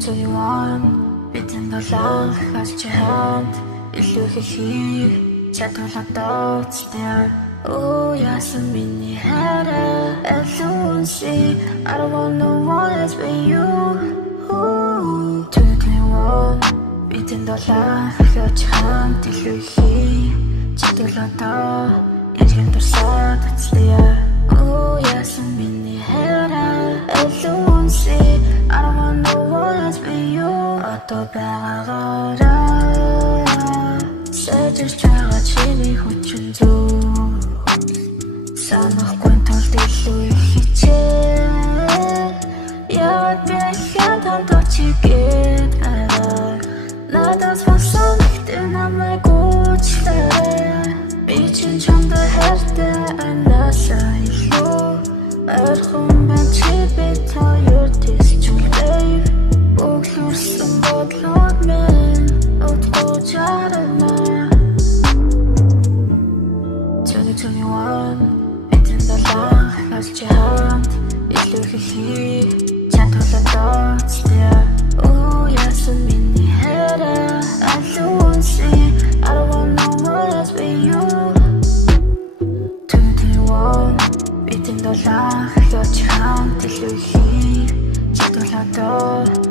2021 бидний долоо хасч ханд илүү хийх чадварлаа дооцтой. Oh, яасан миний хараа элүнси I don't want no one else but you. 2021 бидний долоо хасч ханд илүү хийх чадварлаа дооцтой. Дурсаад цэцлээ. Oh, яасан миний хараа элүнси I don't want no one else but you. Одоо байгаагаараа Сэжиж байгаа чиний хүчин зүг санахгүй тулд илүү их хичээл яагаад би хятад очигээд надаас болсон ихтэй намайг үчлээ би чинь чамд хайртай анасаа илүү архан байна чи би таяр тэсчүүлээ Өглөрсөн бодлоод минь утгуу чарна 2021 бидний долоо хасч ханд илүү хийх чадварлаа дооцтой. Oh, яасан миний хараа алуунси I don't want no one else but you. 2021 бидний долоо хасч ханд илүү хийх чадварлаа дооцтой.